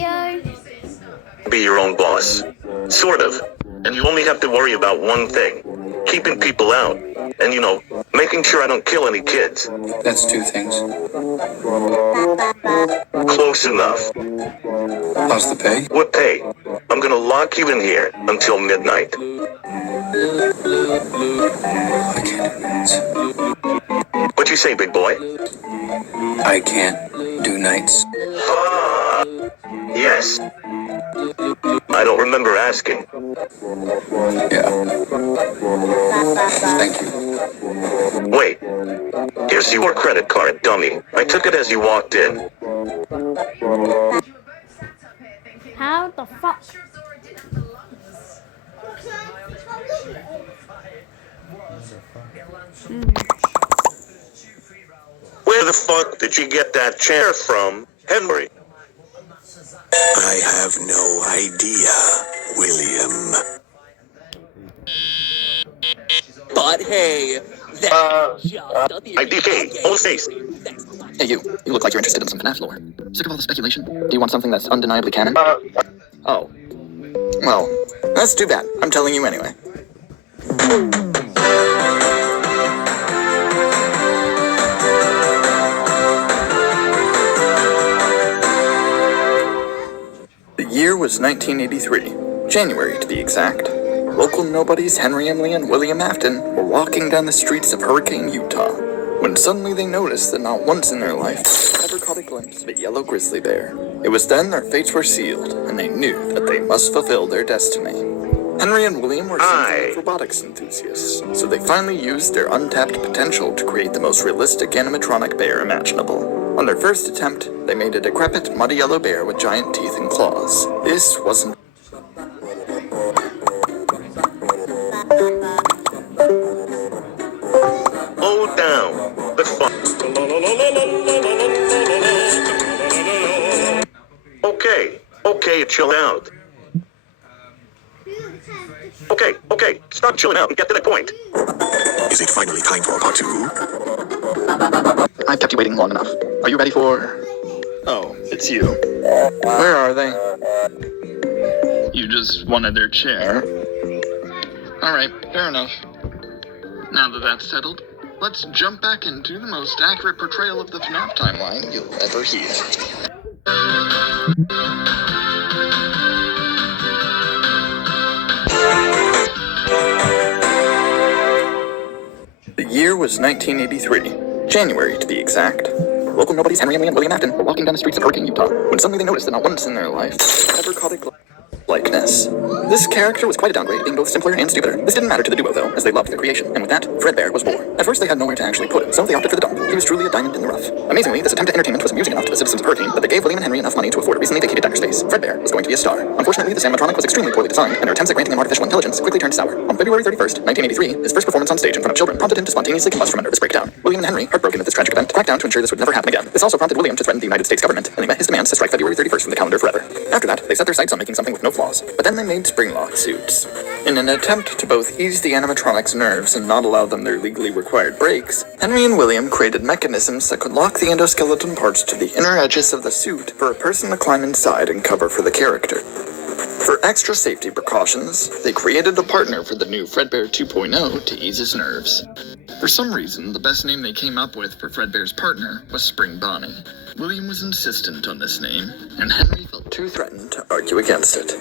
Leo? Be your own boss. Sort of. And you only have to worry about one thing. Keeping people out. And making sure I don't kill any kids. That's two things. Close enough. How's the pay? What pay? I'm gonna lock you in here until midnight. I can't do nights. What'd you say, big boy? I can't do nights. Yes. I don't remember asking. Yeah. Thank you. Wait. Here's your credit card, dummy. I took it as you walked in. How the fuck? Where the fuck did you get that chair from, Henry? I have no idea, William. But hey, that's just a theory. IDK, hold face. Hey you look like you're interested in some FNAF lore. Sick of all the speculation? Do you want something that's undeniably canon? Oh. Well, that's too bad. I'm telling you anyway. The year was 1983, January to be exact. Local nobodies Henry Emily and William Afton were walking down the streets of Hurricane, Utah, when suddenly they noticed that not once in their life ever caught a glimpse of a yellow grizzly bear. It was then their fates were sealed, and they knew that they must fulfill their destiny. Henry and William were some robotics enthusiasts, so they finally used their untapped potential to create the most realistic animatronic bear imaginable. On their first attempt, they made a decrepit, muddy yellow bear with giant teeth and claws. This wasn't... Hold down. The fuck. Okay, chill out. Okay, stop chilling out and get to the point. Is it finally time for part 2? I've kept you waiting long enough. Are you ready for... Oh, it's you. Where are they? You just wanted their chair. Alright, fair enough. Now that that's settled, let's jump back into the most accurate portrayal of the FNAF timeline you'll ever hear. The year was 1983, January to be exact. Local nobodies Henry Emily and William Afton were walking down the streets of Hurricane, Utah, when suddenly they noticed that not once in their life ever caught a likeness. This character was quite a downgrade, being both simpler and stupider. This didn't matter to the duo, though, as they loved the creation, and with that, Fredbear was born. At first, they had nowhere to actually put him, so they opted for the dump. He was truly a diamond in the rough. Amazingly, this attempt at entertainment was amusing enough to the citizens of Hurricane that they gave William and Henry enough money to afford a recently vacated diner space. Fredbear was going to be a star. Unfortunately, this animatronic was extremely poorly designed, and their attempts at granting him artificial intelligence quickly turned sour. On February 31st, 1983, his first performance on stage in front of children prompted him to spontaneously combust from a nervous breakdown. William and Henry, heartbroken at this tragic event, backed down to ensure this would never happen again. This also prompted William to threaten the United States government, and they met his demands to strike February 31st from the calendar forever. After that, they set their sights on making something with no flaws. But then they made spring-lock suits. In an attempt to both ease the animatronic's nerves and not allow them their legally required breaks, Henry and William created mechanisms that could lock the endoskeleton parts to the inner edges of the suit for a person to climb inside and cover for the character. For extra safety precautions, they created a partner for the new Fredbear 2.0 to ease his nerves. For some reason, the best name they came up with for Fredbear's partner was Spring Bonnie. William was insistent on this name, and Henry felt too threatened to argue against it.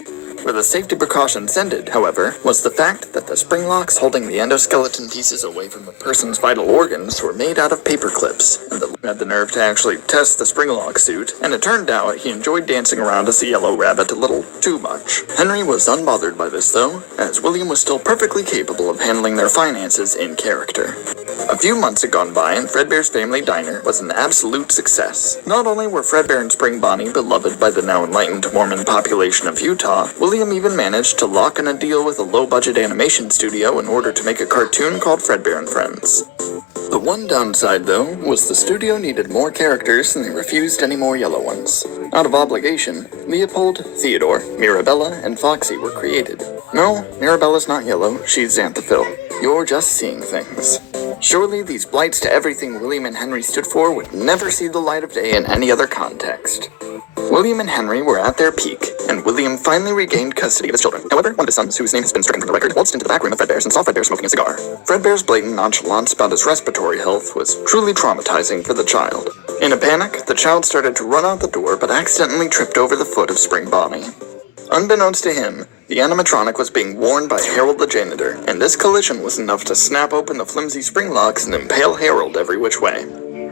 Where the safety precautions ended, however, was the fact that the spring locks holding the endoskeleton pieces away from the person's vital organs were made out of paper clips, and the had the nerve to actually test the spring lock suit, and it turned out he enjoyed dancing around as a yellow rabbit a little too much. Henry was unbothered by this, though, as William was still perfectly capable of handling their finances in character. A few months had gone by, and Fredbear's Family Diner was an absolute success. Not only were Fredbear and Spring Bonnie beloved by the now enlightened Mormon population of Utah, William even managed to lock in a deal with a low-budget animation studio in order to make a cartoon called Fredbear and Friends. The one downside, though, was the studio needed more characters and they refused any more yellow ones. Out of obligation, Leopold, Theodore, Mirabella, and Foxy were created. No, Mirabella's not yellow, she's Xanthophyll. You're just seeing things. Surely these blights to everything William and Henry stood for would never see the light of day in any other context. William and Henry were at their peak, and William finally regained custody of his children. However, one of his sons, whose name has been stricken from the record, waltzed into the back room of Fredbear's and saw Fredbear smoking a cigar. Fredbear's blatant nonchalance about his respiratory health was truly traumatizing for the child. In a panic, the child started to run out the door but accidentally tripped over the foot of Spring Bonnie. Unbeknownst to him, the animatronic was being worn by Harold the janitor, and this collision was enough to snap open the flimsy spring locks and impale Harold every which way.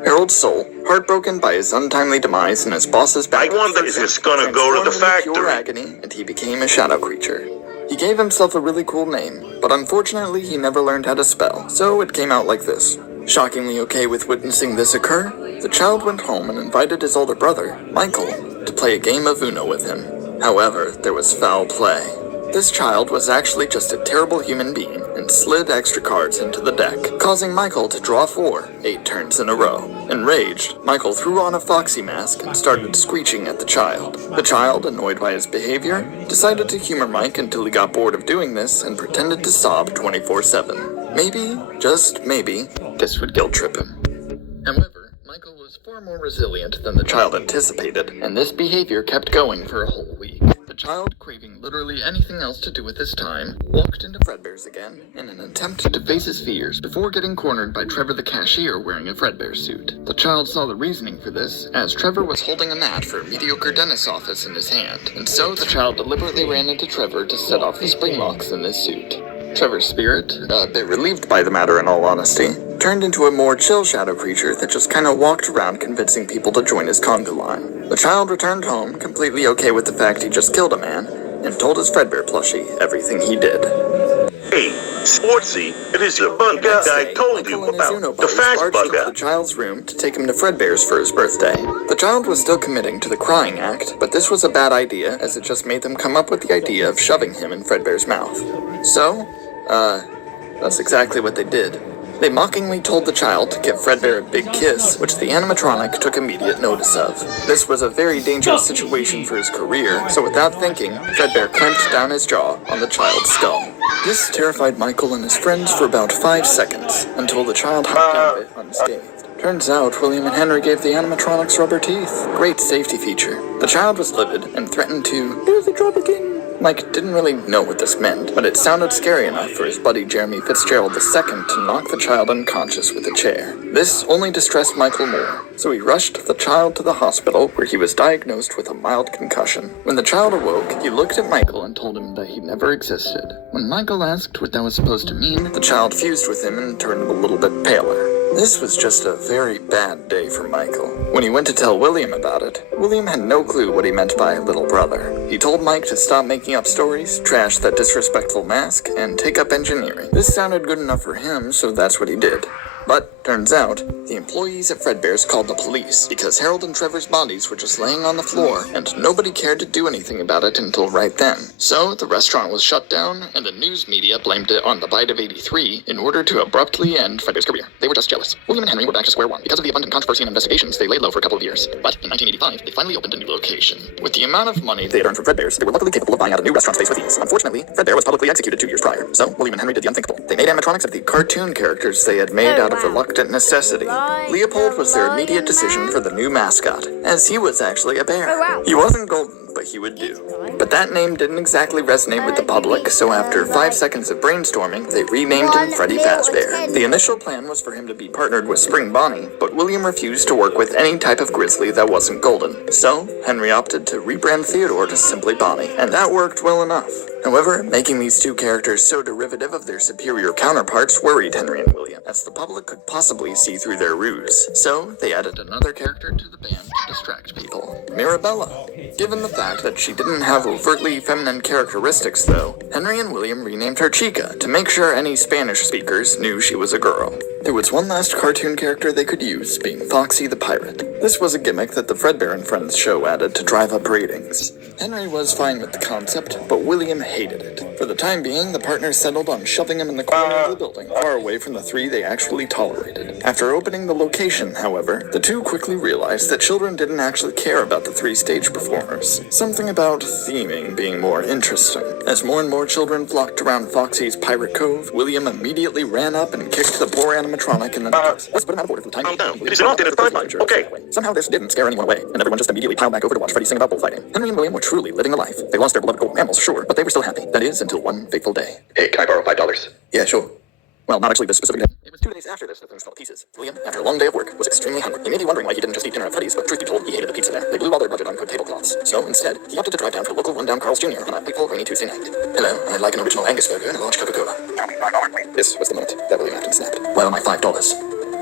Harold's soul, heartbroken by his untimely demise and his boss's back, I wonder if he's gonna go to the transformed into pure factory. agony, and he became a shadow creature. He gave himself a really cool name, but unfortunately he never learned how to spell, so it came out like this. Shockingly okay with witnessing this occur, the child went home and invited his older brother, Michael, to play a game of Uno with him. However, there was foul play. This child was actually just a terrible human being and slid extra cards into the deck, causing Michael to draw 4, 8 turns in a row. Enraged, Michael threw on a foxy mask and started screeching at the child. The child, annoyed by his behavior, decided to humor Mike until he got bored of doing this and pretended to sob 24/7. Maybe, just maybe, this would guilt trip him. However, Michael was far more resilient than the child anticipated, and this behavior kept going for a whole week. The child, craving literally anything else to do with his time, walked into Fredbear's again in an attempt to face his fears before getting cornered by Trevor the cashier wearing a Fredbear suit. The child saw the reasoning for this, as Trevor was holding a mat for a mediocre dentist's office in his hand, and so the child deliberately ran into Trevor to set off the spring locks in this suit. Trevor's spirit, a bit relieved by the matter in all honesty, turned into a more chill shadow creature that just kinda walked around convincing people to join his conga line. The child returned home, completely okay with the fact he just killed a man, and told his Fredbear plushie everything he did. Hey, Sportsy, it is the bug guy I told you Michael and his Uno about. The buddies fast barged bug into guy. the child's room to take him to Fredbear's for his birthday. The child was still committing to the crying act, but this was a bad idea as it just made them come up with the idea of shoving him in Fredbear's mouth. So, that's exactly what they did. They mockingly told the child to give Fredbear a big kiss, which the animatronic took immediate notice of. This was a very dangerous situation for his career, so without thinking, Fredbear clamped down his jaw on the child's skull. This terrified Michael and his friends for about 5 seconds, until the child hopped out of it unscathed. Turns out, William and Henry gave the animatronics rubber teeth. Great safety feature. The child was livid and threatened to do the drop again. Mike didn't really know what this meant, but it sounded scary enough for his buddy Jeremy Fitzgerald II to knock the child unconscious with a chair. This only distressed Michael more, so he rushed the child to the hospital where he was diagnosed with a mild concussion. When the child awoke, he looked at Michael and told him that he never existed. When Michael asked what that was supposed to mean, the child fused with him and turned a little bit paler. This was just a very bad day for Michael. When he went to tell William about it, William had no clue what he meant by little brother. He told Mike to stop making up stories, trash that disrespectful mask, and take up engineering. This sounded good enough for him, so that's what he did. But, turns out, the employees at Fredbear's called the police because Harold and Trevor's bodies were just laying on the floor, and nobody cared to do anything about it until right then. So, the restaurant was shut down, and the news media blamed it on the bite of 83 in order to abruptly end Fredbear's career. They were just jealous. William and Henry were back to square one. Because of the abundant controversy and investigations, they laid low for a couple of years. But, in 1985, they finally opened a new location. With the amount of money they had earned from Fredbear's, they were luckily capable of buying out a new restaurant space with ease. Unfortunately, Fredbear was publicly executed 2 years prior, so William and Henry did the unthinkable. They made animatronics of the cartoon characters they had made out of reluctant necessity. Leopold was their immediate decision for the new mascot, as he was actually a bear. He wasn't golden, but he would do. But that name didn't exactly resonate with the public, so after 5 seconds of brainstorming, they renamed him Freddy Fazbear. The initial plan was for him to be partnered with Spring Bonnie, but William refused to work with any type of grizzly that wasn't golden. So, Henry opted to rebrand Theodore to simply Bonnie, and that worked well enough. However, making these two characters so derivative of their superior counterparts worried Henry and William, as the public could possibly see through their ruse. So, they added another character to the band to distract people, Mirabella. Given the fact that she didn't have overtly feminine characteristics, though, Henry and William renamed her Chica to make sure any Spanish speakers knew she was a girl. There was one last cartoon character they could use, being Foxy the Pirate. This was a gimmick that the Fredbear and Friends show added to drive up ratings. Henry was fine with the concept, but William hated it. For the time being, the partners settled on shoving him in the corner of the building, far away from the 3 they actually tolerated. After opening the location, however, the 2 quickly realized that children didn't actually care about the 3 stage performers. Something about theming being more interesting. As more and more children flocked around Foxy's Pirate Cove, William immediately ran up and kicked the poor animatronic in the nuts. Let's put him out of order for the time being. It is not at a time. Okay. Somehow this didn't scare anyone away, and everyone just immediately piled back over to watch Freddy sing about bullfighting. Henry and William were truly living the life. They lost their beloved gold mammals, sure, but they were still happy. That is, until one fateful day. Hey, can I borrow $5? Yeah, sure. Well, not actually this specific day. It was 2 days after this that things fell to pieces. William, after a long day of work, was extremely hungry. He may be wondering why he didn't just eat dinner at Freddy's, but truth be told, he hated the pizza there. They blew all their budget on good tablecloths. So instead, he opted to drive down to a local rundown Carl's Jr. on a fateful rainy Tuesday night. Hello, I'd like an original Angus burger and a large Coca-Cola. This was the moment that William Afton snapped. Well, my $5.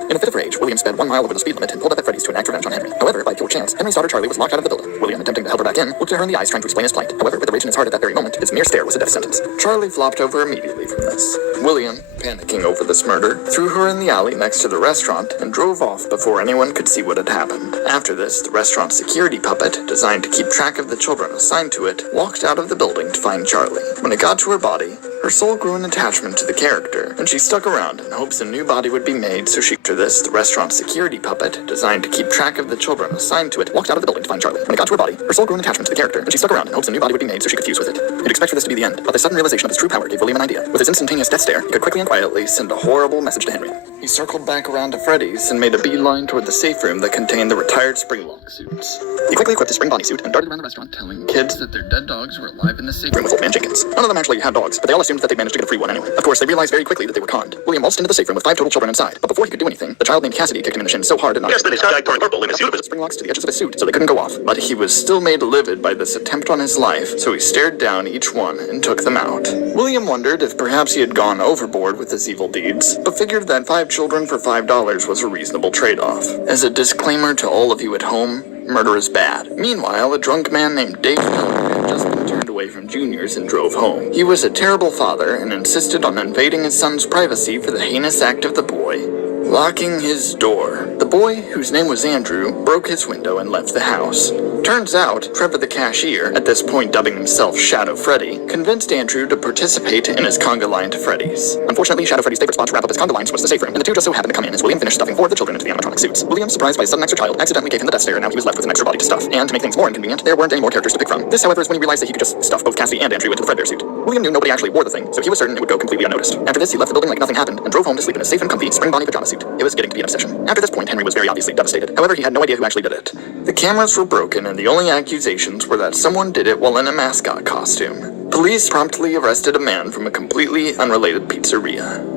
In a fit of rage, William sped 1 mile over the speed limit and pulled up at Freddy's to enact revenge on Henry. However, by pure chance, Henry's daughter Charlie was locked out of the building. William, attempting to help her back in, looked at her in the eyes trying to explain his plight. However, with the rage in his heart at that very moment, his mere stare was a death sentence. Charlie flopped over immediately from this. William, panicking over this murder, threw her in the alley next to the restaurant and drove off before anyone could see what had happened. After this, the restaurant's security puppet, designed to keep track of the children assigned to it, walked out of the building to find Charlie. When it got to her body, her soul grew an attachment to the character, and she stuck around in hopes a new body would be made, so she... After this, the restaurant's security puppet, designed to keep track of the children assigned to it, walked out of the building to find Charlie. When it got to her body, her soul grew an attachment to the character, and she stuck around in hopes a new body would be made so she could fuse with it. You'd expect for this to be the end, but the sudden realization of his true power gave William an idea. With his instantaneous death stare, he could quickly and quietly send a horrible message to Henry. He circled back around to Freddy's and made a beeline toward the safe room that contained the retired spring-lock suits. He quickly equipped his spring bodysuit and darted around the restaurant, telling kids that their dead dogs were alive in the safe room with Old Man Jenkins. None of them actually had dogs, but they all assumed that they'd managed to get a free one anyway. Of course, they realized very quickly that they were conned. William waltzed into the safe room with 5 total children inside, but before he could do anything, the child named Cassidy kicked him in the shin so hard and Yes, but his guy turned purple in his suit. spring locks to the edges of his suit, so they couldn't go off. But he was still made livid by this attempt on his life, so he stared down each one and took them out. William wondered if perhaps he had gone overboard with his evil deeds, but figured that 5 children for $5 was a reasonable trade-off. As a disclaimer to all of you at home, murder is bad. Meanwhile, a drunk man named Dave had just been turned away from juniors and drove home. He was a terrible father and insisted on invading his son's privacy for the heinous act of the boy, locking his door. The boy, whose name was Andrew, broke his window and left the house. Turns out, Trevor the cashier, at this point dubbing himself Shadow Freddy, convinced Andrew to participate in his conga line to Freddy's. Unfortunately, Shadow Freddy's favorite spot to wrap up his conga lines was the safe room, and the two just so happened to come in as William finished stuffing 4 of the children into the animatronic suits. William, surprised by a sudden extra child, accidentally gave him the death stare, and now he was left with an extra body to stuff. And to make things more inconvenient, there weren't any more characters to pick from. This, however, is when he realized that he could just stuff both Cassidy and Andrew into the Fredbear suit. William knew nobody actually wore the thing, so he was certain it would go completely unnoticed. After this, he left the building like nothing happened, and drove home to sleep in a safe and comfy spring bonnie pajama suit. It was getting to be an obsession. After this point, Henry was very obviously devastated. However, he had no idea who actually did it. The cameras were broken, and the only accusations were that someone did it while in a mascot costume. Police promptly arrested a man from a completely unrelated pizzeria.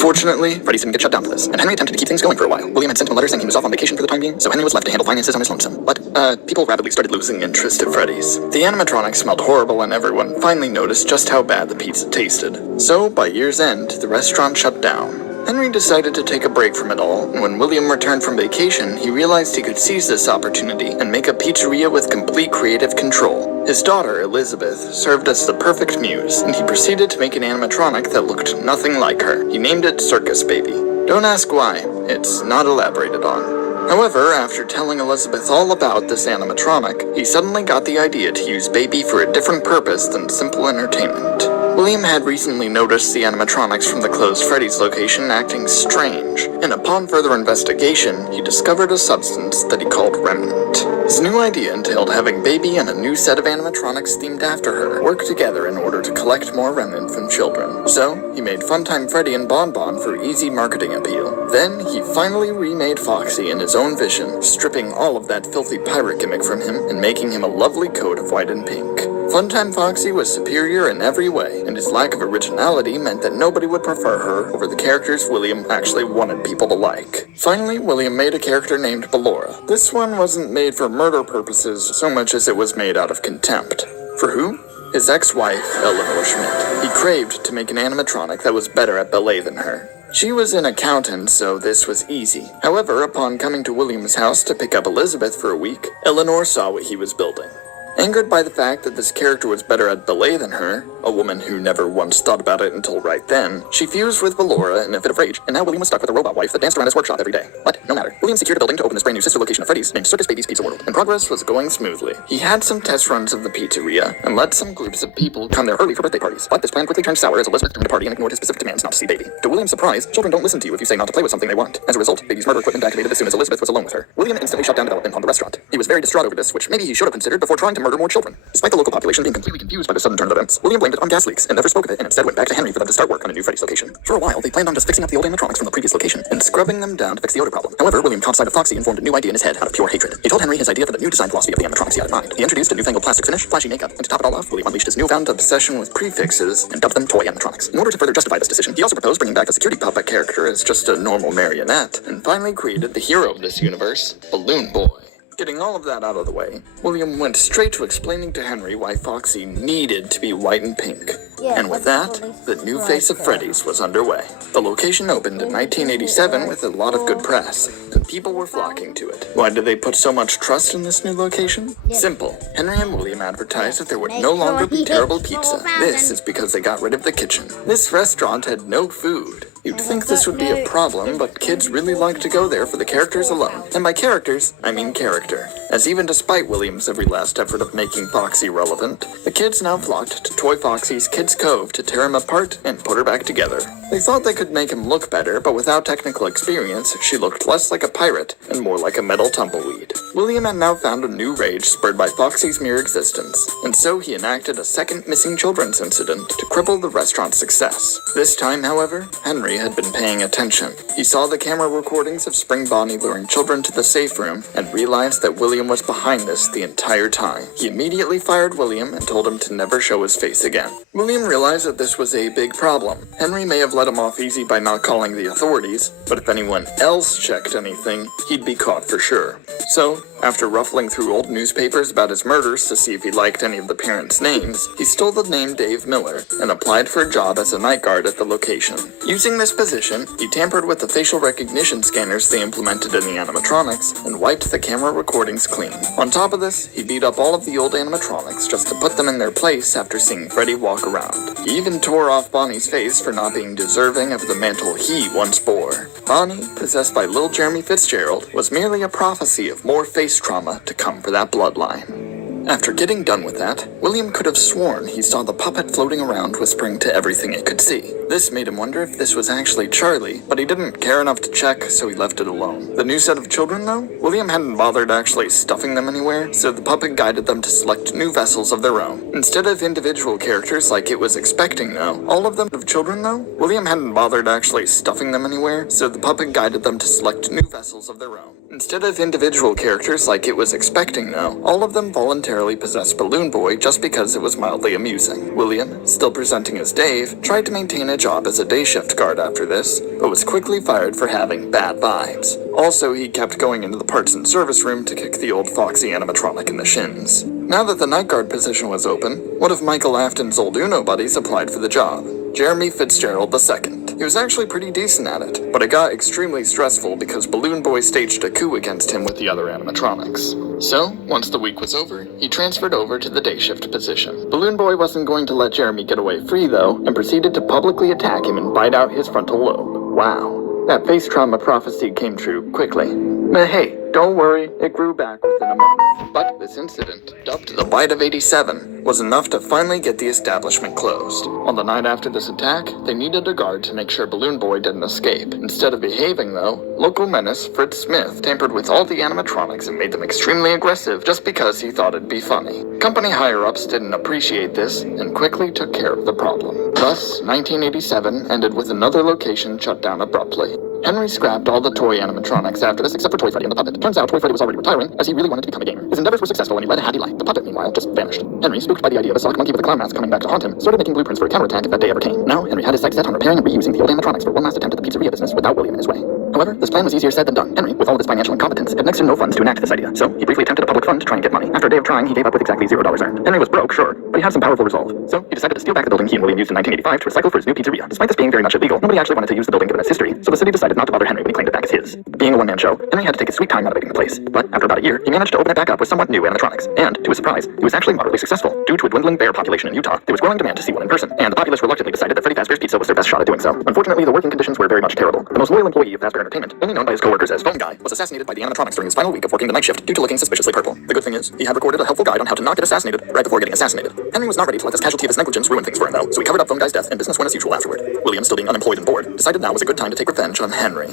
Fortunately, Freddy's didn't get shut down for this, and Henry attempted to keep things going for a while. William had sent him a letter saying he was off on vacation for the time being, so Henry was left to handle finances on his lonesome. But, people rapidly started losing interest at Freddy's. The animatronics smelled horrible, and everyone finally noticed just how bad the pizza tasted. So, by year's end, the restaurant shut down. Henry decided to take a break from it all, and when William returned from vacation, he realized he could seize this opportunity and make a pizzeria with complete creative control. His daughter, Elizabeth, served as the perfect muse, and he proceeded to make an animatronic that looked nothing like her. He named it Circus Baby. Don't ask why, it's not elaborated on. However, after telling Elizabeth all about this animatronic, he suddenly got the idea to use Baby for a different purpose than simple entertainment. William had recently noticed the animatronics from the closed Freddy's location acting strange, and upon further investigation, he discovered a substance that he called Remnant. His new idea entailed having Baby and a new set of animatronics themed after her work together in order to collect more Remnant from children. So, he made Funtime Freddy and Bon Bon for easy marketing appeal. Then, he finally remade Foxy in his own vision, stripping all of that filthy pirate gimmick from him and making him a lovely coat of white and pink. Funtime Foxy was superior in every way, and his lack of originality meant that nobody would prefer her over the characters William actually wanted people to like. Finally, William made a character named Ballora. This one wasn't made for murder purposes so much as it was made out of contempt. For who? His ex-wife, Eleanor Schmidt. He craved to make an animatronic that was better at ballet than her. She was an accountant, so this was easy. However, upon coming to William's house to pick up Elizabeth for a week, Eleanor saw what he was building. Angered by the fact that this character was better at ballet than her, a woman who never once thought about it until right then, she fused with Ballora in a fit of rage, and now William was stuck with a robot wife that danced around his workshop every day. But no matter. William secured a building to open this brand new sister location of Freddy's named Circus Baby's Pizza World, and progress was going smoothly. He had some test runs of the pizzeria, and let some groups of people come there early for birthday parties. But this plan quickly turned sour as Elizabeth joined the party and ignored his specific demands not to see Baby. To William's surprise, children don't listen to you if you say not to play with something they want. As a result, Baby's murder equipment activated as soon as Elizabeth was alone with her. William instantly shut down development on the restaurant. He was very distraught over this, which maybe he should have considered before trying to murder more children. Despite the local population being completely confused by the sudden turn of events, William blamed blamed it on gas leaks and never spoke of it, and instead went back to Henry for them to start work on a new Freddy's location. For a while, they planned on just fixing up the old animatronics from the previous location and scrubbing them down to fix the odor problem. However, William caught sight of Foxy and formed a new idea in his head out of pure hatred. He told Henry his idea for the new design philosophy of the animatronics he had in mind. He introduced a newfangled plastic finish, flashy makeup, and to top it all off, William unleashed his newfound obsession with prefixes and dubbed them toy animatronics. In order to further justify this decision, he also proposed bringing back the security puppet character as just a normal marionette, and finally created the hero of this universe, Balloon Boy. Getting all of that out of the way, William went straight to explaining to Henry why Foxy needed to be white and pink. Yeah, And with that, the new face of Freddy's was underway. The location opened in 1987 with a lot of good press, and people were flocking to it. Why did they put so much trust in this new location? Simple. Henry and William advertised that there would no longer be terrible pizza. This is because they got rid of the kitchen. This restaurant had no food. You'd think this would be a problem, but kids really like to go there for the characters alone. And by characters, I mean character. As even despite William's every last effort of making Foxy relevant, the kids now flocked to Toy Foxy's Kids Cove to tear him apart and put her back together. They thought they could make him look better, but without technical experience, she looked less like a pirate and more like a metal tumbleweed. William had now found a new rage spurred by Foxy's mere existence, and so he enacted a second missing children's incident to cripple the restaurant's success. This time, however, Henry had been paying attention. He saw the camera recordings of Spring Bonnie luring children to the safe room and realized that William was behind this the entire time. He immediately fired William and told him to never show his face again. William realized that this was a big problem. Henry may have let him off easy by not calling the authorities, but if anyone else checked anything, he'd be caught for sure. So, after ruffling through old newspapers about his murders to see if he liked any of the parents' names, he stole the name Dave Miller and applied for a job as a night guard at the location. Using this position, he tampered with the facial recognition scanners they implemented in the animatronics and wiped the camera recordings clean. On top of this, he beat up all of the old animatronics just to put them in their place after seeing Freddy walk around. He even tore off Bonnie's face for not being deserving of the mantle he once bore. Bonnie, possessed by little Jeremy Fitzgerald, was merely a prophecy of more face trauma to come for that bloodline. After getting done with that, William could have sworn he saw the puppet floating around whispering to everything it could see. This made him wonder if this was actually Charlie, but he didn't care enough to check, so he left it alone. The new set of children, though? William hadn't bothered actually stuffing them anywhere, so the puppet guided them to select new vessels of their own. Instead of individual characters like it was expecting, though, all of them of children, though? William hadn't bothered actually stuffing them anywhere, so the puppet guided them to select new vessels of their own. Instead of individual characters like it was expecting, though, all of them voluntarily possessed Balloon Boy just because it was mildly amusing. William, still presenting as Dave, tried to maintain a job as a day shift guard after this, but was quickly fired for having bad vibes. Also, he kept going into the parts and service room to kick the old Foxy animatronic in the shins. Now that the night guard position was open, one of Michael Afton's old Uno buddies applied for the job, Jeremy Fitzgerald II. He was actually pretty decent at it, but it got extremely stressful because Balloon Boy staged a coup against him with the other animatronics. So, once the week was over, he transferred over to the day shift position. Balloon Boy wasn't going to let Jeremy get away free though, and proceeded to publicly attack him and bite out his frontal lobe. Wow, that face trauma prophecy came true quickly. But hey, don't worry, it grew back within a month. But this incident, dubbed the Bite of 87, was enough to finally get the establishment closed. On the night after this attack, they needed a guard to make sure Balloon Boy didn't escape. Instead of behaving though, local menace Fritz Smith tampered with all the animatronics and made them extremely aggressive just because he thought it'd be funny. Company higher-ups didn't appreciate this and quickly took care of the problem. Thus, 1987 ended with another location shut down abruptly. Henry scrapped all the toy animatronics after this except for Toy Freddy and the puppet. Turns out Toy Freddy was already retiring as he really wanted to become a gamer. His endeavors were successful and he led a happy life. The puppet, meanwhile, just vanished. Henry, spooked by the idea of a sock monkey with a clown mask coming back to haunt him, started making blueprints for a counterattack if that day ever came. Now, Henry had his sights set on repairing and reusing the old animatronics for one last attempt at the pizzeria business without William in his way. However, this plan was easier said than done. Henry, with all of his financial incompetence, had next to no funds to enact this idea, so he briefly attempted a public fund to try and get money. After a day of trying, he gave up with exactly $0 earned. Henry was broke, sure, but he had some powerful resolve. So he decided to steal back the building he and William used in 1985 to recycle for his new pizzeria. Despite this being very much illegal, nobody actually wanted to use the building given its history, so the city decided not to bother Henry when he claimed it back as his. Being a one-man show, Henry had to take his sweet time renovating the place. But after about a year, he managed to open it back up with somewhat new animatronics. And, to his surprise, he was actually moderately successful. Due to a dwindling bear population in Utah, there was growing demand to see one in person, and the populace reluctantly decided that Freddy Fazbear's Pizza was their best shot at doing so. Unfortunately, the working conditions were very much terrible. The most loyal employee of Fazbear Entertainment, only known by his coworkers as Phone Guy, was assassinated by the animatronics during his final week of working the night shift due to looking suspiciously purple. The good thing is, he had recorded a helpful guide on how to not get assassinated right before getting assassinated. Henry was not ready to let this casualty of his negligence ruin things for him though, so he covered up Phone Guy's death and business went as usual afterward. William, still being unemployed and bored, decided now was a good time to take revenge on Henry.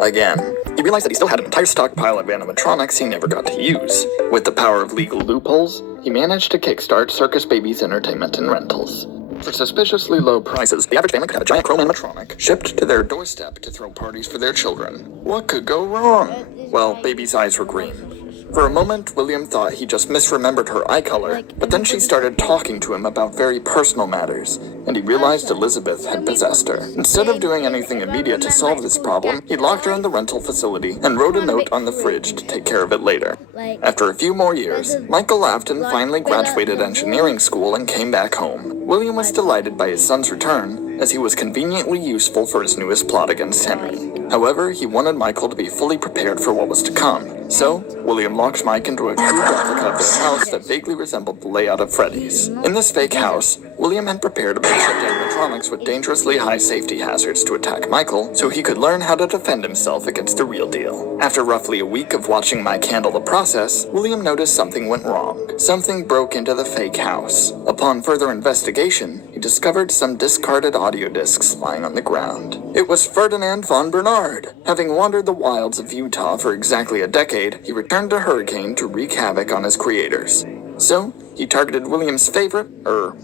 Again. He realized that he still had an entire stockpile of animatronics he never got to use. With the power of legal loopholes, he managed to kickstart Circus Baby's entertainment and rentals. For suspiciously low prices, the average family could have a giant chrome animatronic shipped to their doorstep to throw parties for their children. What could go wrong? Well, baby's eyes were green. For a moment, William thought he just misremembered her eye color, but then she started talking to him about very personal matters, and he realized Elizabeth had possessed her. Instead of doing anything immediate to solve this problem, he locked her in the rental facility and wrote a note on the fridge to take care of it later. After a few more years, Michael Afton finally graduated engineering school and came back home. William was delighted by his son's return, as he was conveniently useful for his newest plot against Henry. However, he wanted Michael to be fully prepared for what was to come. So, William locked Mike into a crude replica of their house that vaguely resembled the layout of Freddy's. In this fake house, William had prepared a bunch of animatronics with dangerously high safety hazards to attack Michael, so he could learn how to defend himself against the real deal. After roughly a week of watching Mike handle the process, William noticed something went wrong. Something broke into the fake house. Upon further investigation, he discovered some discarded audio discs lying on the ground. It was Ferdinand von Bernard. Having wandered the wilds of Utah for exactly a decade, he returned to Hurricane to wreak havoc on his creators. So, he targeted William's favorite,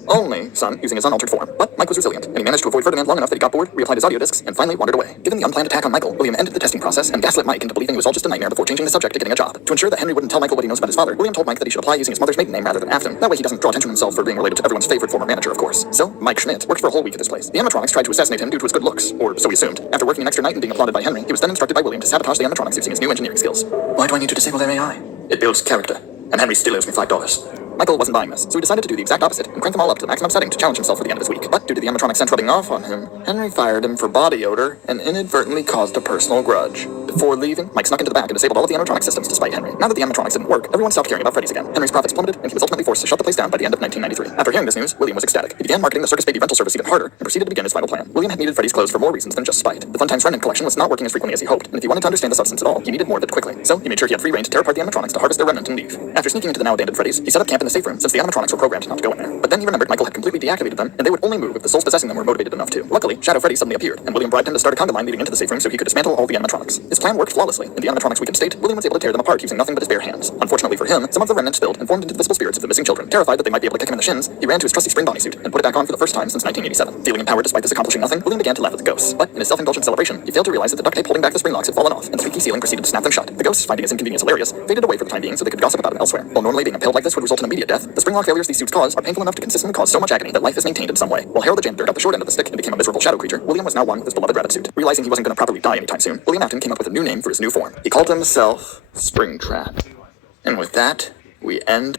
only son, using his unaltered form. But Mike was resilient, and he managed to avoid Ferdinand long enough that he got bored, reapplied his audio discs, and finally wandered away. Given the unplanned attack on Michael, William ended the testing process and gaslit Mike into believing it was all just a nightmare before changing the subject to getting a job. To ensure that Henry wouldn't tell Michael what he knows about his father, William told Mike that he should apply using his mother's maiden name rather than Afton. That way he doesn't draw attention to himself for being related to everyone's favorite former manager, of course. So, Mike Schmidt worked for a whole week at this place. The animatronics tried to assassinate him due to his good looks, or so he assumed. After working an extra night and being applauded by Henry, he was then instructed by William to sabotage the animatronics using his new engineering skills. Why do I need to disable their AI? It builds character, and Henry still owes me $5. Michael wasn't buying this, so he decided to do the exact opposite and crank them all up to the maximum setting to challenge himself for the end of his week. But due to the animatronic scent rubbing off on him, Henry fired him for body odor and inadvertently caused a personal grudge. Before leaving, Mike snuck into the back and disabled all of the animatronic systems to spite Henry. Now that the animatronics didn't work, everyone stopped caring about Freddy's again. Henry's profits plummeted, and he was ultimately forced to shut the place down by the end of 1993. After hearing this news, William was ecstatic. He began marketing the Circus Baby rental service even harder and proceeded to begin his final plan. William had needed Freddy's clothes for more reasons than just spite. The Fun Times Remnant collection was not working as frequently as he hoped, and if he wanted to understand the substance at all, he needed more of it quickly. So he made sure he had free reign to tear apart the animatronics to harvest their remnant and leave. After sneaking into the now abandoned Freddy's, he set up camp in the safe room since the animatronics were programmed not to go in there. But then he remembered Michael had completely deactivated them, and they would only move if the souls possessing them were motivated enough to. Luckily, Shadow Freddy suddenly appeared, and William bribed him to start a conga line leading into the safe room so he could dismantle all the animatronics. His plan worked flawlessly. In the animatronics' weakened state, William was able to tear them apart using nothing but his bare hands. Unfortunately for him, some of the remnants spilled and formed into the visible spirits of the missing children. Terrified that they might be able to kick him in the shins, he ran to his trusty spring bodysuit and put it back on for the first time since 1987. Feeling empowered despite this accomplishing nothing, William began to laugh at the ghosts. But in his self-indulgent celebration, he failed to realize that the duct tape holding back the spring locks had fallen off, and the leaky ceiling proceeded to snap them shut. The ghosts, finding his inconvenience hilarious, faded away for the time being so they could gossip about him elsewhere. While normally being impaled like this would result in immediate death, the spring lock failures these suits cause are painful enough to consistently cause so much agony that life is maintained in some way. While Harold the janitor got the short end of the stick and became a miserable shadow creature, William was now one with his beloved rabbit suit. Realizing he wasn't going to properly die anytime soon, William Afton came up with a new name for his new form. He called himself Springtrap. And with that, we end.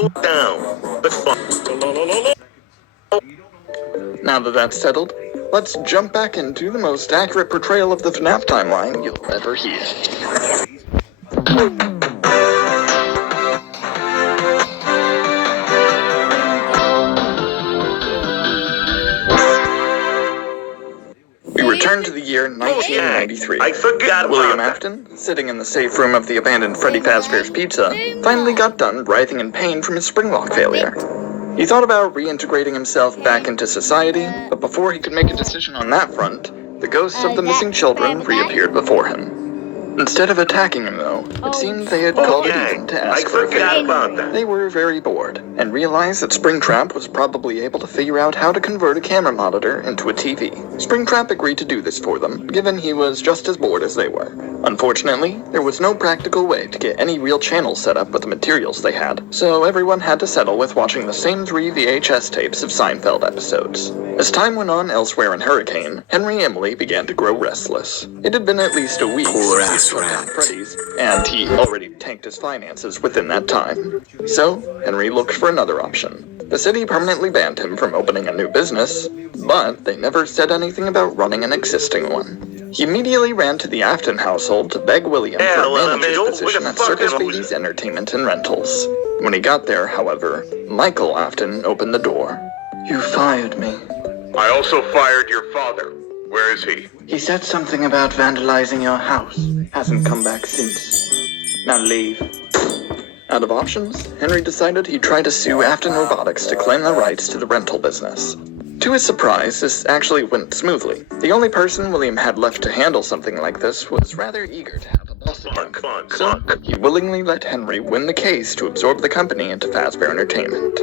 Slow down. The fun. Now that that's settled, let's jump back into the most accurate portrayal of the FNAF timeline you'll ever hear. We return to the year 1993. I forgot William about that. Afton, sitting in the safe room of the abandoned Freddy Fazbear's Pizza, finally got done writhing in pain from his spring lock failure. He thought about reintegrating himself back into society, but before he could make a decision on that front, the ghosts of the missing children reappeared before him. Instead of attacking him, though, it seemed they had called it even to ask I for a forgot favor. about that. They were very bored, and realized that Springtrap was probably able to figure out how to convert a camera monitor into a TV. Springtrap agreed to do this for them, given he was just as bored as they were. Unfortunately, there was no practical way to get any real channels set up with the materials they had, so everyone had to settle with watching the same 3 VHS tapes of Seinfeld episodes. As time went on elsewhere in Hurricane, Henry Emily began to grow restless. It had been at least a week Poor since ass he went rat. on Freddy's, and he already tanked his finances within that time. So, Henry looked for another option. The city permanently banned him from opening a new business, but they never said anything about running an existing one. He immediately ran to the Afton household to beg William for a manager's position at Circus Baby's Entertainment and Rentals. When he got there, however, Michael Afton opened the door. "You fired me." I also fired your father. Where is he? He said something about vandalizing your house. Hasn't come back since. Now leave. Out of options, Henry decided he'd try to sue Afton Robotics to claim the rights to the rental business. To his surprise, this actually went smoothly. The only person William had left to handle something like this was rather eager to have a So, he willingly let Henry win the case to absorb the company into Fazbear Entertainment.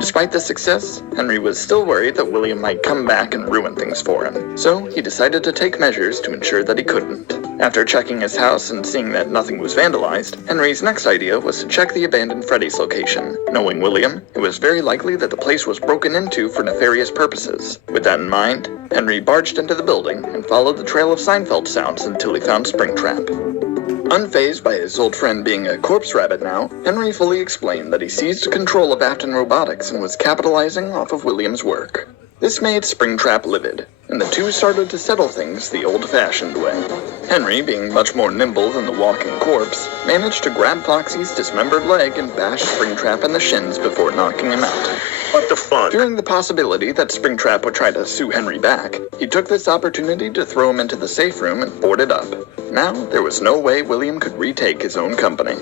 Despite this success, Henry was still worried that William might come back and ruin things for him, so he decided to take measures to ensure that he couldn't. After checking his house and seeing that nothing was vandalized, Henry's next idea was to check the abandoned Freddy's location. Knowing William, it was very likely that the place was broken into for nefarious purposes. With that in mind, Henry barged into the building and followed the trail of Seinfeld sounds until he found Springtrap. Unfazed by his old friend being a corpse rabbit now, Henry fully explained that he seized control of Afton Robotics and was capitalizing off of William's work. This made Springtrap livid, and the two started to settle things the old-fashioned way. Henry, being much more nimble than the walking corpse, managed to grab Foxy's dismembered leg and bash Springtrap in the shins before knocking him out. What the fuck? During the possibility that Springtrap would try to sue Henry back, he took this opportunity to throw him into the safe room and board it up. Now, there was no way William could retake his own company.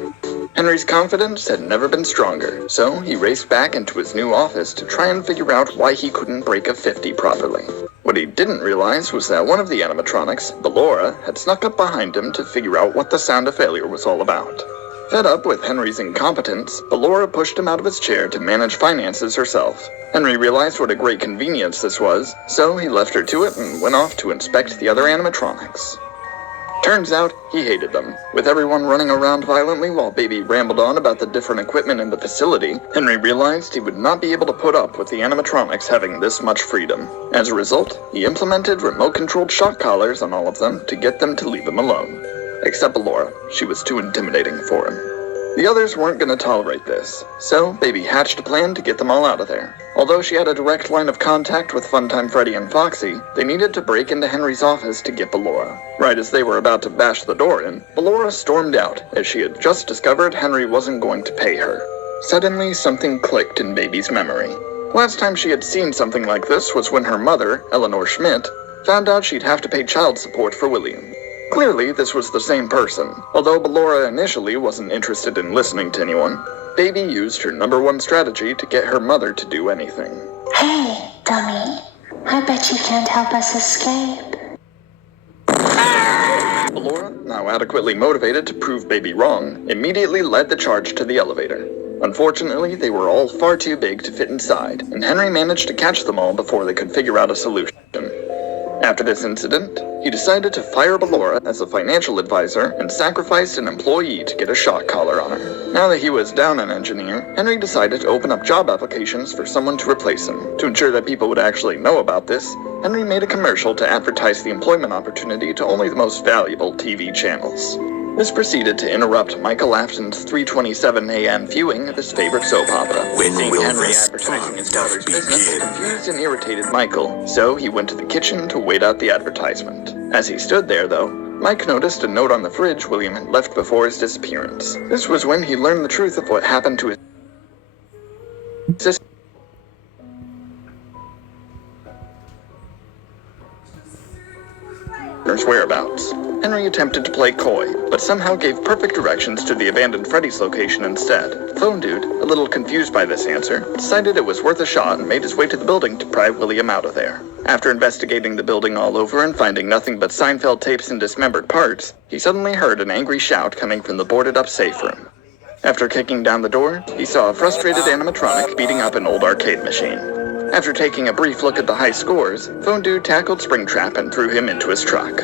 Henry's confidence had never been stronger, so he raced back into his new office to try and figure out why he couldn't break a 50 properly. What he didn't realize was that one of the animatronics, Ballora, had snuck up behind him to figure out what the sound of failure was all about. Fed up with Henry's incompetence, Ballora pushed him out of his chair to manage finances herself. Henry realized what a great convenience this was, so he left her to it and went off to inspect the other animatronics. Turns out, he hated them. With everyone running around violently while Baby rambled on about the different equipment in the facility, Henry realized he would not be able to put up with the animatronics having this much freedom. As a result, he implemented remote-controlled shock collars on all of them to get them to leave him alone. Except Ballora, she was too intimidating for him. The others weren't going to tolerate this, so Baby hatched a plan to get them all out of there. Although she had a direct line of contact with Funtime Freddy and Foxy, they needed to break into Henry's office to get Ballora. Right as they were about to bash the door in, Ballora stormed out, as she had just discovered Henry wasn't going to pay her. Suddenly, something clicked in Baby's memory. Last time she had seen something like this was when her mother, Eleanor Schmidt, found out she'd have to pay child support for William. Clearly, this was the same person. Although Ballora initially wasn't interested in listening to anyone, Baby used her #1 strategy to get her mother to do anything. Hey, dummy. I bet you can't help us escape. Ballora, now adequately motivated to prove Baby wrong, immediately led the charge to the elevator. Unfortunately, they were all far too big to fit inside, and Henry managed to catch them all before they could figure out a solution. After this incident, he decided to fire Ballora as a financial advisor and sacrificed an employee to get a shock collar on her. Now that he was down an engineer, Henry decided to open up job applications for someone to replace him. To ensure that people would actually know about this, Henry made a commercial to advertise the employment opportunity to only the most valuable TV channels. This proceeded to interrupt Michael Afton's 3:27 a.m. viewing of his favorite soap opera. When Seeing will Henry this advertising his fun daughter's stuff business begin? confused and irritated Michael, so he went to the kitchen to wait out the advertisement. As he stood there, though, Mike noticed a note on the fridge William had left before his disappearance. This was when he learned the truth of what happened to his sister. Whereabouts. Henry attempted to play coy, but somehow gave perfect directions to the abandoned Freddy's location instead. Phone Dude, a little confused by this answer, decided it was worth a shot and made his way to the building to pry William out of there. After investigating the building all over and finding nothing but Seinfeld tapes and dismembered parts, he suddenly heard an angry shout coming from the boarded-up safe room. After kicking down the door, he saw a frustrated animatronic beating up an old arcade machine. After taking a brief look at the high scores, Phone Dude tackled Springtrap and threw him into his truck.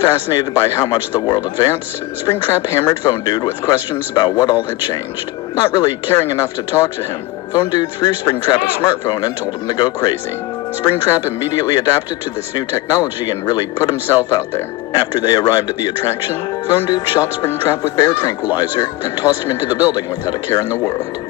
Fascinated by how much the world advanced, Springtrap hammered Phone Dude with questions about what all had changed. Not really caring enough to talk to him, Phone Dude threw Springtrap a smartphone and told him to go crazy. Springtrap immediately adapted to this new technology and really put himself out there. After they arrived at the attraction, Phone Dude shot Springtrap with bear tranquilizer and tossed him into the building without a care in the world.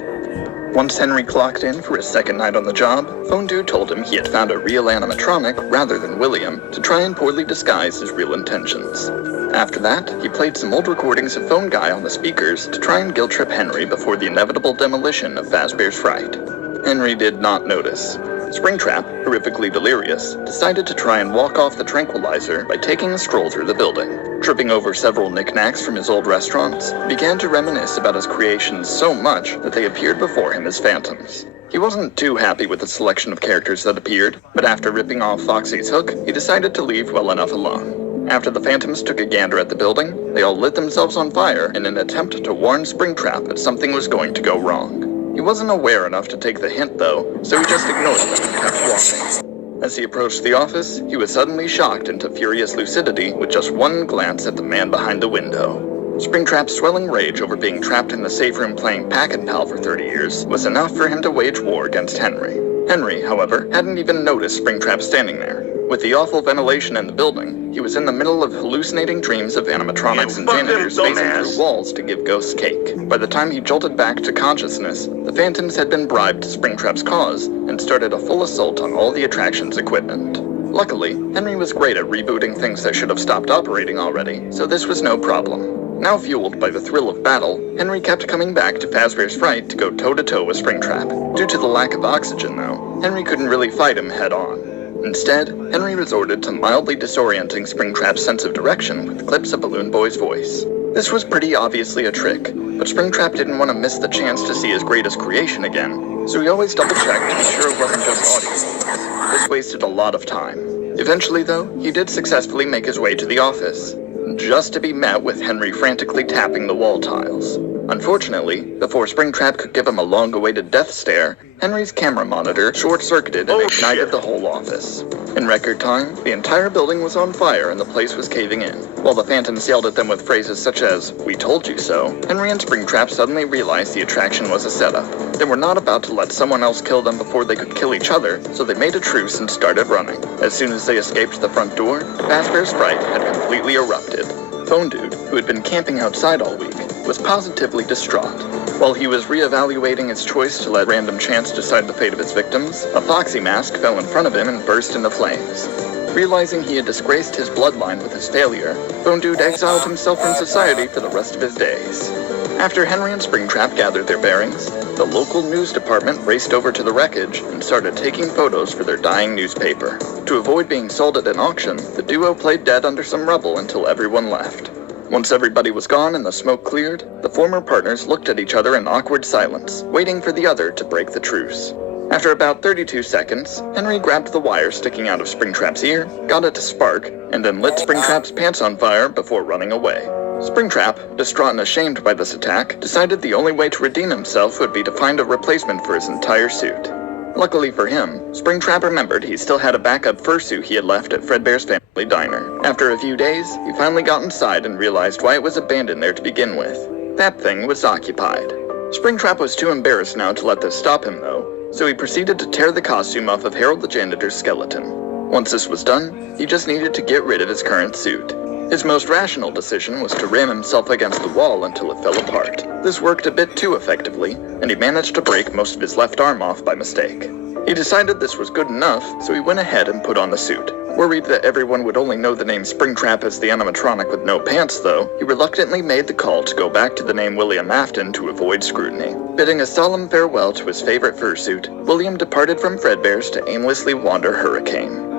Once Henry clocked in for his second night on the job, Phone Dude told him he had found a real animatronic rather than William to try and poorly disguise his real intentions. After that, he played some old recordings of Phone Guy on the speakers to try and guilt-trip Henry before the inevitable demolition of Fazbear's Fright. Henry did not notice. Springtrap, horrifically delirious, decided to try and walk off the tranquilizer by taking a stroll through the building. Tripping over several knickknacks from his old restaurants, he began to reminisce about his creations so much that they appeared before him as phantoms. He wasn't too happy with the selection of characters that appeared, but after ripping off Foxy's hook, he decided to leave well enough alone. After the Phantoms took a gander at the building, they all lit themselves on fire in an attempt to warn Springtrap that something was going to go wrong. He wasn't aware enough to take the hint though, so he just ignored them and kept walking. As he approached the office, he was suddenly shocked into furious lucidity with just one glance at the man behind the window. Springtrap's swelling rage over being trapped in the safe room playing Pack-and-Pal for 30 years was enough for him to wage war against Henry. Henry, however, hadn't even noticed Springtrap standing there. With the awful ventilation in the building, he was in the middle of hallucinating dreams of animatronics and janitors phasing through walls to give ghosts cake. By the time he jolted back to consciousness, the Phantoms had been bribed to Springtrap's cause and started a full assault on all the attraction's equipment. Luckily, Henry was great at rebooting things that should have stopped operating already, so this was no problem. Now fueled by the thrill of battle, Henry kept coming back to Fazbear's Fright to go toe-to-toe with Springtrap. Due to the lack of oxygen, though, Henry couldn't really fight him head-on. Instead, Henry resorted to mildly disorienting Springtrap's sense of direction with clips of Balloon Boy's voice. This was pretty obviously a trick, but Springtrap didn't want to miss the chance to see his greatest creation again, so he always double-checked to be sure it wasn't just audio. This wasted a lot of time. Eventually, though, he did successfully make his way to the office, just to be met with Henry frantically tapping the wall tiles. Unfortunately, before Springtrap could give him a long-awaited death stare, Henry's camera monitor short-circuited and ignited the whole office. In record time, the entire building was on fire and the place was caving in. While the Phantoms yelled at them with phrases such as, "We told you so," Henry and Springtrap suddenly realized the attraction was a setup. They were not about to let someone else kill them before they could kill each other, so they made a truce and started running. As soon as they escaped the front door, Fazbear's Fright had completely erupted. Phone Dude, who had been camping outside all week, was positively distraught. While he was re-evaluating his choice to let random chance decide the fate of his victims, a Foxy mask fell in front of him and burst into flames. Realizing he had disgraced his bloodline with his failure, Phone Dude exiled himself from society for the rest of his days. After Henry and Springtrap gathered their bearings, the local news department raced over to the wreckage and started taking photos for their dying newspaper. To avoid being sold at an auction, the duo played dead under some rubble until everyone left. Once everybody was gone and the smoke cleared, the former partners looked at each other in awkward silence, waiting for the other to break the truce. After about 32 seconds, Henry grabbed the wire sticking out of Springtrap's ear, got it to spark, and then lit Springtrap's pants on fire before running away. Springtrap, distraught and ashamed by this attack, decided the only way to redeem himself would be to find a replacement for his entire suit. Luckily for him, Springtrap remembered he still had a backup fursuit he had left at Fredbear's Family Diner. After a few days, he finally got inside and realized why it was abandoned there to begin with. That thing was occupied. Springtrap was too embarrassed now to let this stop him though, so he proceeded to tear the costume off of Harold the Janitor's skeleton. Once this was done, he just needed to get rid of his current suit. His most rational decision was to ram himself against the wall until it fell apart. This worked a bit too effectively, and he managed to break most of his left arm off by mistake. He decided this was good enough, so he went ahead and put on the suit. Worried that everyone would only know the name Springtrap as the animatronic with no pants though, he reluctantly made the call to go back to the name William Afton to avoid scrutiny. Bidding a solemn farewell to his favorite fursuit, William departed from Fredbear's to aimlessly wander Hurricane.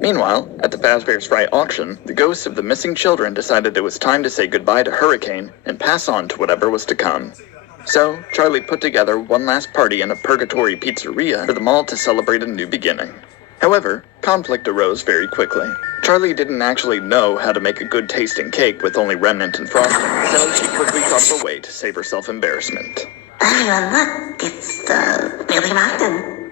Meanwhile, at the Fazbear's Fright auction, the ghosts of the missing children decided it was time to say goodbye to Hurricane and pass on to whatever was to come. So, Charlie put together one last party in a purgatory pizzeria for them all to celebrate a new beginning. However, conflict arose very quickly. Charlie didn't actually know how to make a good-tasting cake with only remnant and frosting, so she quickly thought of a way to save herself embarrassment. Look, it's William Afton.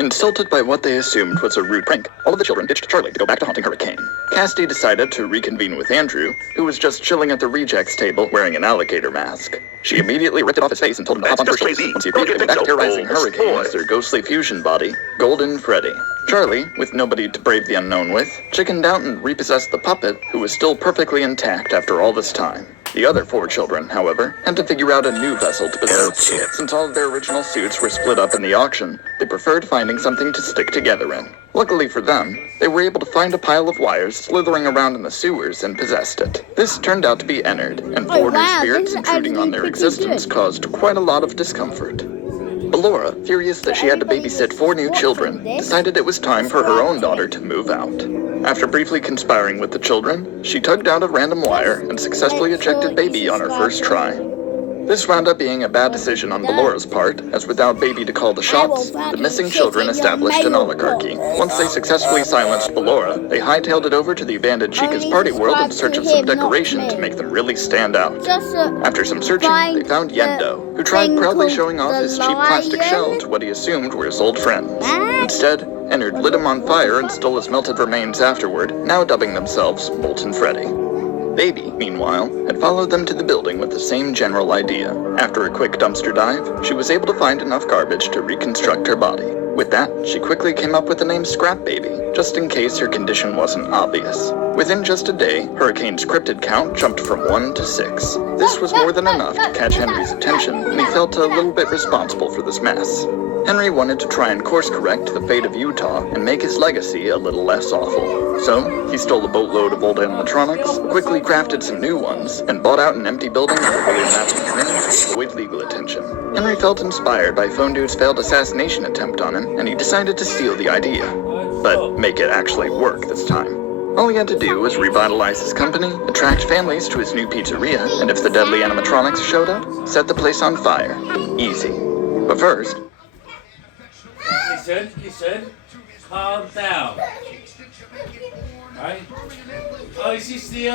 Insulted by what they assumed was a rude prank, all of the children ditched Charlie to go back to haunting Hurricane. Cassidy decided to reconvene with Andrew, who was just chilling at the rejects table wearing an alligator mask. She immediately ripped it off his face and told him to hop on her ship once he agreed to go back to terrorizing Hurricane as their ghostly fusion body, Golden Freddy. Charlie, with nobody to brave the unknown with, chickened out and repossessed the puppet, who was still perfectly intact after all this time. The other 4 children, however, had to figure out a new vessel to possess. Since all of their original suits were split up in the auction, they preferred finding something to stick together in. Luckily for them, they were able to find a pile of wires slithering around in the sewers and possessed it. This turned out to be Ennard, and 4 new spirits intruding on their existence caused quite a lot of discomfort. Laura, furious that she had to babysit 4 new children, decided it was time for her own daughter to move out. After briefly conspiring with the children, she tugged out a random wire and successfully ejected Baby on her first try. This wound up being a bad decision on Bellora's part, as without Baby to call the shots, the missing children established an oligarchy. Once they successfully silenced Bellora, they hightailed it over to the abandoned Chica's party world in search of some decoration to make them really stand out. After some searching, they found Yendo, who tried proudly showing off his cheap plastic shell to what he assumed were his old friends. Instead, Ennard lit him on fire and stole his melted remains afterward, now dubbing themselves Molten Freddy. Baby, meanwhile, had followed them to the building with the same general idea. After a quick dumpster dive, she was able to find enough garbage to reconstruct her body. With that, she quickly came up with the name Scrap Baby, just in case her condition wasn't obvious. Within just a day, Hurricane's cryptid count jumped from 1 to 6. This was more than enough to catch Henry's attention, and he felt a little bit responsible for this mess. Henry wanted to try and course-correct the fate of Utah and make his legacy a little less awful. So, he stole a boatload of old animatronics, quickly crafted some new ones, and bought out an empty building with a William Afton grin to avoid legal attention. Henry felt inspired by Phone Dude's failed assassination attempt on him, and he decided to steal the idea. But make it actually work this time. All he had to do was revitalize his company, attract families to his new pizzeria, and if the deadly animatronics showed up, set the place on fire. Easy. But first... Listen, calm down. Right? Oh, is he still?